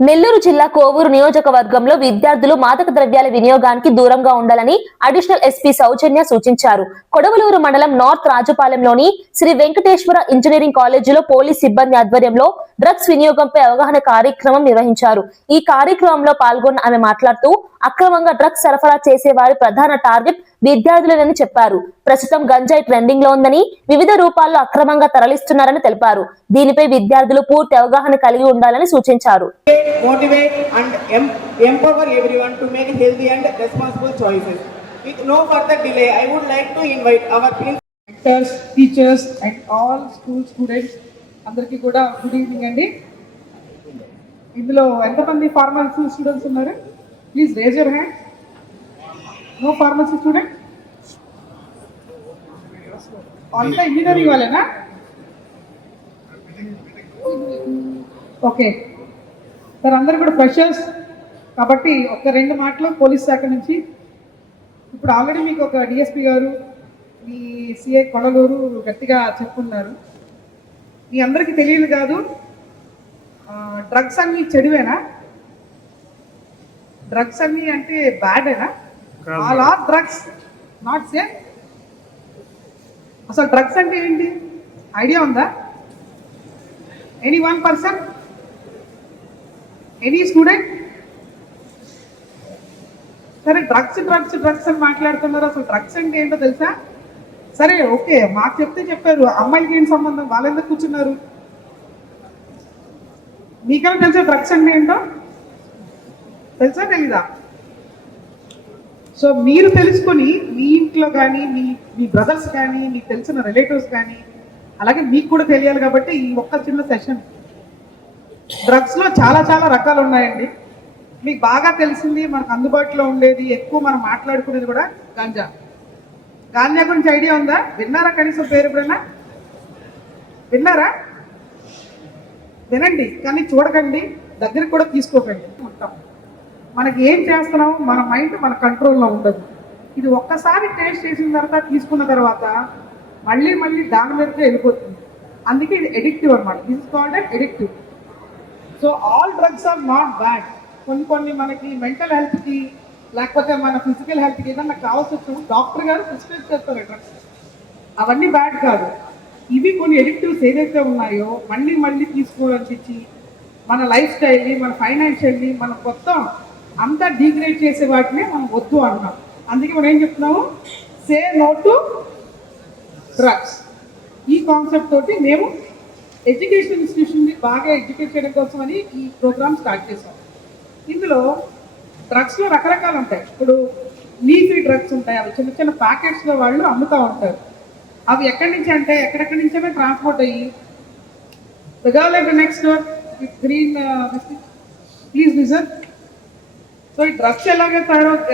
నెల్లూరు జిల్లా కోవూరు నియోజకవర్గంలో విద్యార్థులు మాదక ద్రవ్యాల వినియోగానికి దూరంగా ఉండాలని అడిషనల్ ఎస్పీ సౌజన్య సూచించారు. కొడవలూరు మండలం నార్త్ రాజపాలెంలోని శ్రీ వెంకటేశ్వర ఇంజనీరింగ్ కాలేజీలో పోలీస్ సిబ్బంది ఆధ్వర్యంలో డ్రగ్స్ వినియోగంపై అవగాహన కార్యక్రమం నిర్వహించారు. ఈ కార్యక్రమంలో పాల్గొన్న ఆమె మాట్లాడుతూ అక్రమంగా డ్రగ్స్ సరఫరా చేసే వారి ప్రధాన టార్గెట్ విద్యార్థులేనని చెప్పారు. ప్రస్తుతం గంజాయి ట్రెండింగ్ లో ఉందని, వివిధ రూపాల్లో అక్రమంగా తరలిస్తున్నారని తెలిపారు. దీనిపై విద్యార్థులు పూర్తి అవగాహన కలిగి ఉండాలని సూచించారు. Motivate and empower everyone to make healthy and responsible choices. With no further delay, I would like to invite our mentors, teachers and all school students. అందరికీ కూడా గుడ్ ఈవినింగ్ అండి. ఇందులో ఎంతమంది ఫార్మసీ స్టూడెంట్స్ ఉన్నారు? Please raise your hand. No pharmacy student? అంతా engineering వాళ్ళేనా? Okay sir, అందరు కూడా ఫ్రెషర్స్ కాబట్టి ఒక రెండు మాటలు పోలీస్ శాఖ నుంచి. ఇప్పుడు ఆల్రెడీ మీకు ఒక డిఎస్పీ గారు, మీ సిఐ కొడలూరు గట్టిగా చెప్పుకున్నారు. మీ అందరికీ తెలియదు కాదు, డ్రగ్స్ అన్నీ చెడువేనా? డ్రగ్స్ అన్నీ అంటే బ్యాడేనా? All are drugs not safe. అసలు డ్రగ్స్ అంటే ఏంటి ఐడియా ఉందా? Any one person, any student? సరే, డ్రగ్స్ డ్రగ్స్ డ్రగ్స్ అని మాట్లాడుతున్నారు. అసలు డ్రగ్స్ అంటే ఏంటో తెలుసా? సరే ఓకే, మాకు చెప్తే చెప్పారు, అమ్మాయిలకి ఏంటి సంబంధం? వాళ్ళు ఎందుకు కూర్చున్నారు? మీకైనా తెలుసా డ్రగ్స్ అంటే ఏంటో? తెలుసా తెలీదా? సో మీరు తెలుసుకొని మీ ఇంట్లో కానీ, మీ బ్రదర్స్ కానీ, మీకు తెలిసిన రిలేటివ్స్ కానీ, అలాగే మీకు కూడా తెలియాలి కాబట్టి ఈ ఒక్క చిన్న సెషన్. డ్రగ్స్లో చాలా చాలా రకాలు ఉన్నాయండి. మీకు బాగా తెలిసింది, మనకు అందుబాటులో ఉండేది, ఎక్కువ మనం మాట్లాడుకునేది కూడా గాంజా. గాంజా గురించి ఐడియా ఉందా? విన్నారా? కనీసం పేరు ఎప్పుడైనా విన్నారా? వినండి కానీ చూడకండి, దగ్గరికి కూడా తీసుకోకండి. మొత్తం మనకి ఏం చేస్తున్నాం, మన మైండ్ మన కంట్రోల్లో ఉండదు. ఇది ఒక్కసారి టేస్ట్ చేసిన తర్వాత, తీసుకున్న తర్వాత మళ్ళీ మళ్ళీ దాని మీదకే వెళ్ళిపోతుంది. అందుకే ఇది ఎడిక్టివ్ అనమాట. This is called addictive. So all drugs are not bad. కొన్ని మనకి మెంటల్ హెల్త్కి, లేకపోతే మన ఫిజికల్ హెల్త్కి ఏదన్నా కావాల్సి వచ్చినప్పుడు డాక్టర్ గారు ప్రిస్క్రైబ్ చేస్తారు డ్రగ్స్. అవన్నీ బ్యాడ్ కాదు. ఇవి కొన్ని ఎడిక్టివ్స్ ఏదైతే ఉన్నాయో మళ్ళీ మళ్ళీ తీసుకోవాలనిపించి మన లైఫ్ స్టైల్ని, మన ఫైనాన్షియల్ని, మన మొత్తం అంతా డీగ్రేడ్ చేసే వాటిని మనం వద్దు అంటున్నాం. అందుకే మనం ఏం చెప్తున్నాము? Say no to drugs. ఈ కాన్సెప్ట్ తోటి మేము ఎడ్యుకేషన్ ఇన్స్టిట్యూషన్ని బాగా ఎడ్యుకేట్ చేయడం కోసమని ఈ ప్రోగ్రామ్ స్టార్ట్ చేసాం. ఇందులో డ్రగ్స్లో రకరకాలు ఉంటాయి. ఇప్పుడు లీఫీ డ్రగ్స్ ఉంటాయి, అవి చిన్న చిన్న ప్యాకెట్స్లో వాళ్ళు అమ్ముతూ ఉంటారు. అవి ఎక్కడి నుంచి అంటే ఎక్కడెక్కడి నుంచో ట్రాన్స్పోర్ట్ అయ్యి next green please vision. So ఈ డ్రగ్స్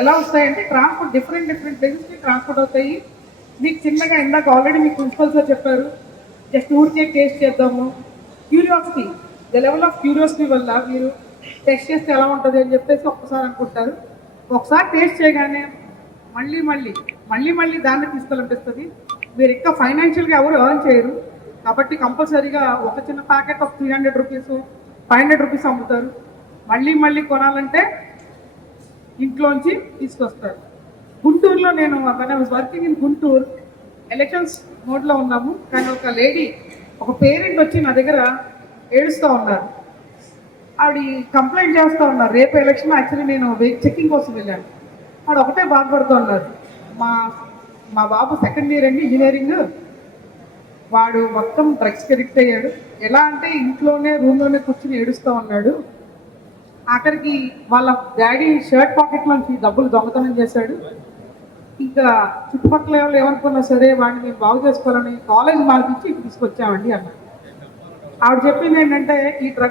ఎలా వస్తాయంటే ట్రాన్స్పోర్ట్ డిఫరెంట్ ప్లేసెస్కి ట్రాన్స్పోర్ట్ అవుతాయి. మీకు చిన్నగా ఇందాక ఆల్రెడీ మీకు ప్రిన్సిపల్ సార్ చెప్పారు, జస్ట్ ఊరికే టేస్ట్ చేద్దాము. Curiosity, the level of curiosity వల్ల మీరు టెస్ట్ చేస్తే ఎలా ఉంటుంది అని చెప్పేసి ఒక్కసారి అనుకుంటారు. ఒకసారి టేస్ట్ చేయగానే మళ్ళీ దాన్ని తీసుకోవాలనిపిస్తుంది. మీరు ఇంకా ఫైనాన్షియల్గా ఎవరు ఎర్న్ చేయరు కాబట్టి కంపల్సరీగా ఒక చిన్న ప్యాకెట్ ఆఫ్ 300 రూపీస్ 500 రూపీస్ అమ్ముతారు. మళ్ళీ కొనాలంటే ఇంట్లోంచి తీసుకొస్తారు. గుంటూరులో నేను వర్కింగ్ ఇన్ గుంటూరు, ఎలక్షన్స్ మోడ్లో ఉన్నాము. కానీ ఒక లేడీ, ఒక పేరెంట్ వచ్చి నా దగ్గర ఏడుస్తూ ఉన్నారు. ఆవిడ కంప్లైంట్ చేస్తూ ఉన్నారు, రేపు ఎలక్షన్ యాక్చువల్లీ నేను చెక్కింగ్ కోసం వెళ్ళాను. ఆవిడ ఒకటే బాధపడుతూ ఉన్నారు, మా బాబు సెకండ్ ఇయర్ అండి ఇంజనీరింగ్, వాడు మొత్తం డ్రగ్స్కి అడిక్ట్ అయ్యాడు. ఎలా అంటే ఇంట్లోనే రూమ్లోనే కూర్చుని ఏడుస్తూ ఉన్నాడు. ఆఖరికి వాళ్ళ డాడీ షర్ట్ పాకెట్లోంచి డబ్బులు దొంగతనం చేశాడు. ఇంకా చుట్టుపక్కల ఎవరు ఏమనుకున్నా సరే వాడిని మేము బాగు చేసుకోవాలని కాలేజ్ మార్పించి తీసుకొచ్చామండి అన్నారు. ఆవిడ చెప్పింది ఏంటంటే, ఈ డ్రగ్స్